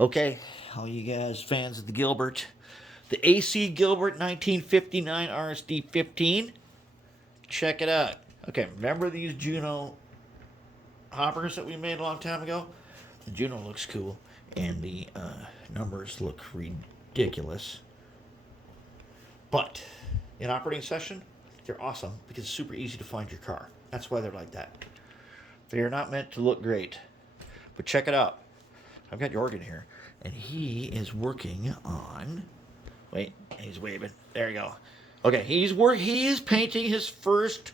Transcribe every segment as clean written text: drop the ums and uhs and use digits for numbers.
Okay, all you guys fans of the Gilbert, the AC Gilbert 1959 RSD15. Check it out. Okay, remember these Juno hoppers that we made a long time ago? The Juno looks cool, and the numbers look ridiculous. But in operating session, they're awesome because it's super easy to find your car. That's why they're like that. They are not meant to look great. But check it out. I've got Jorgen here, and he is working on. Wait, he's waving. There you go. Okay, he is painting his first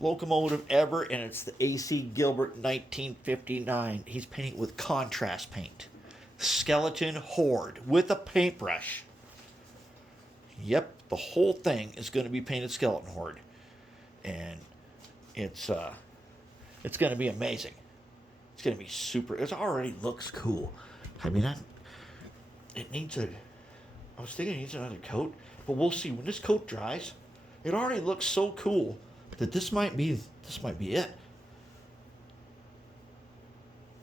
locomotive ever, and it's the AC Gilbert 1959. He's painting with contrast paint, skeleton Horde with a paintbrush. Yep, the whole thing is going to be painted skeleton Horde, and it's going to be amazing. It's going to be super. It already looks cool. I mean, it needs a. I was thinking it needs another coat, but we'll see. When this coat dries, it already looks so cool that this might be it.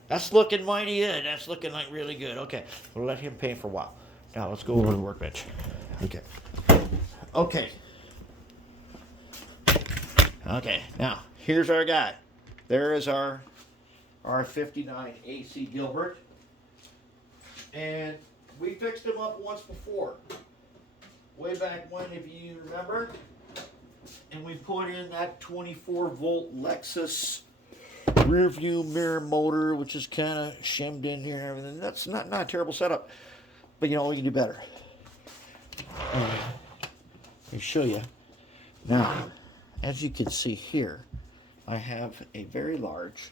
That's looking mighty good. That's looking like really good. Okay, we'll let him paint for a while. Now let's go over to the workbench. Okay. Okay. Now here's our guy. There is our 59 AC Gilbert, and we fixed him up once before, way back when, if you remember, and we put in that 24-volt Lexus rear view mirror motor, which is kind of shimmed in here and everything. That's not a terrible setup, but you know, we can do better. Let me show you. Now, as you can see here, I have a very large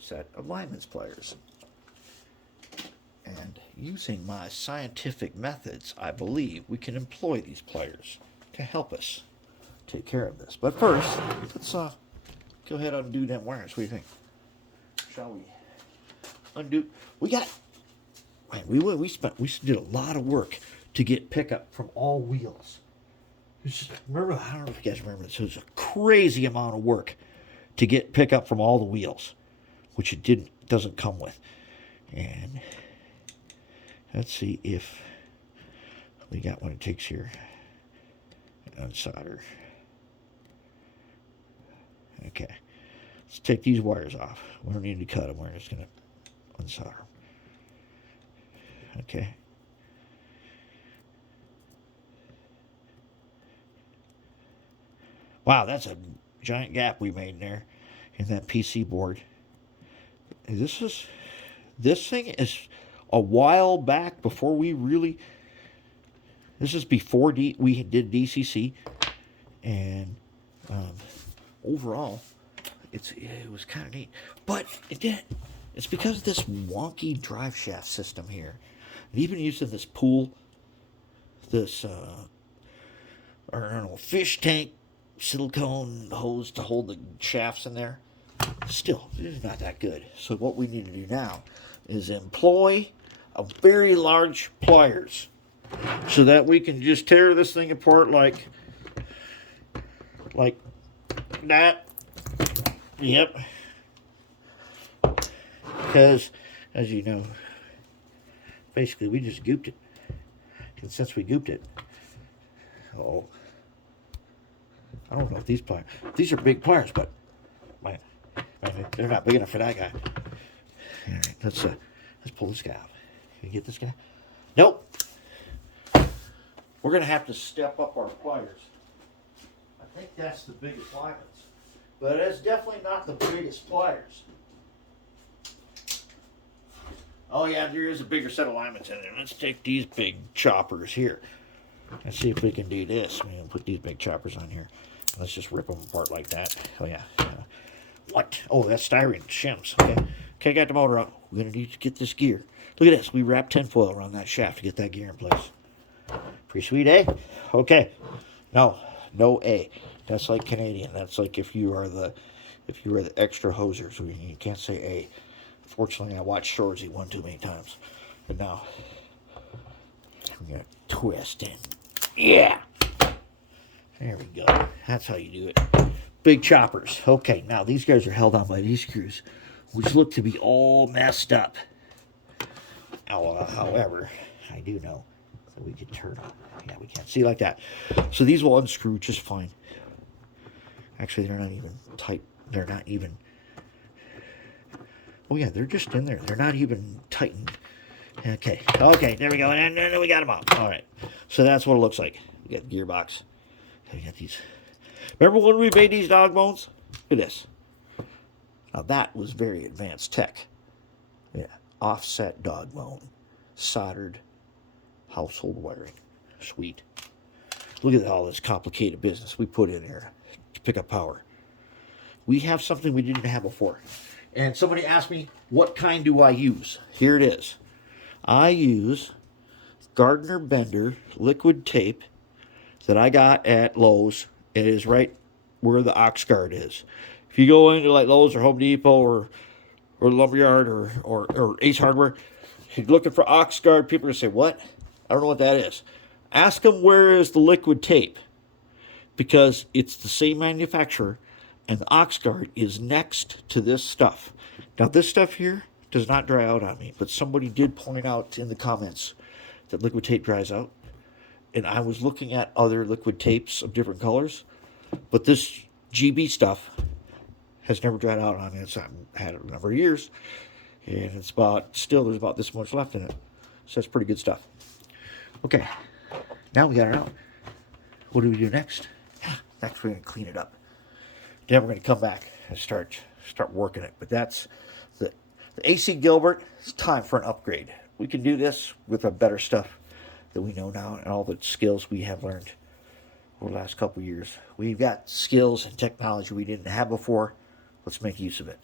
set of lineman's pliers. And using my scientific methods, I believe we can employ these pliers to help us take care of this. But first, let's go ahead and undo them wires. What do you think? Shall we undo? We got. Man, we did a lot of work to get pickup from all wheels. Remember, I don't know if you guys remember this. It was a crazy amount of work to get pickup from all the wheels, which it doesn't come with. And let's see if we got what it takes here. Unsolder. Okay. Let's take these wires off. We don't need to cut them. We're just going to unsolder them. Okay. Wow, that's a giant gap we made there in that PC board. This thing is a while back before we really. This is before we did DCC, and overall, it was kind of neat. But it's because of this wonky drive shaft system here. And even using this pool, this I don't know, fish tank silicone hose to hold the shafts in there. Still, it's not that good. So what we need to do now is employ a very large pliers so that we can just tear this thing apart like that. Yep. Because, as you know, basically we just gooped it. And since we gooped it, I don't know if these are big pliers, but they're not big enough for that guy. All right, let's pull this guy out. Can you get this guy? Nope. We're gonna have to step up our pliers. I think that's the biggest alignments, but it's definitely not the biggest pliers. Oh yeah, there is a bigger set of alignments in there. Let's take these big choppers here. Let's see if we can do this. We're gonna put these big choppers on here. Let's just rip them apart like that. Oh yeah. What? Oh, that's styrene shims. Okay, got the motor out. We're gonna need to get this gear. Look at this. We wrapped tinfoil around that shaft to get that gear in place. Pretty sweet, eh? Okay. No A. That's like Canadian. That's like if you are the extra hosers. You can't say A. Fortunately, I watched Shorzy one too many times. But now I'm gonna twist in. Yeah. There we go. That's how you do it. Big choppers. Okay, now these guys are held on by these screws, which look to be all messed up. However, I do know that we can turn on. Yeah, we can. See, like that. So these will unscrew just fine. Actually, they're not even tight. They're not even... Oh, yeah, they're just in there. They're not even tightened. Okay, there we go. And then we got them out. All right. So that's what it looks like. We got gearbox. We got these. Remember when we made these dog bones? Look at this. Now, that was very advanced tech. Yeah, offset dog bone. Soldered household wiring. Sweet. Look at all this complicated business we put in here to pick up power. We have something we didn't have before. And somebody asked me, what kind do I use? Here it is. I use Gardner Bender liquid tape that I got at Lowe's. It is right where the ox guard is. If you go into like Lowe's or Home Depot or Lumberyard or Ace Hardware, if you're looking for ox guard, people are going to say, what? I don't know what that is. Ask them where is the liquid tape, because it's the same manufacturer, and the ox guard is next to this stuff. Now, this stuff here does not dry out on me, but somebody did point out in the comments that liquid tape dries out, and I was looking at other liquid tapes of different colors, but this GB stuff has never dried out on me. I've had it a number of years, and it's there's about this much left in it, so that's pretty good stuff. Okay, now we got it out. What do we do next? Next, we're going to clean it up. Then we're going to come back and start working it. But that's the AC Gilbert. It's time for an upgrade. We can do this with the better stuff that we know now and all the skills we have learned over the last couple of years. We've got skills and technology we didn't have before. Let's make use of it.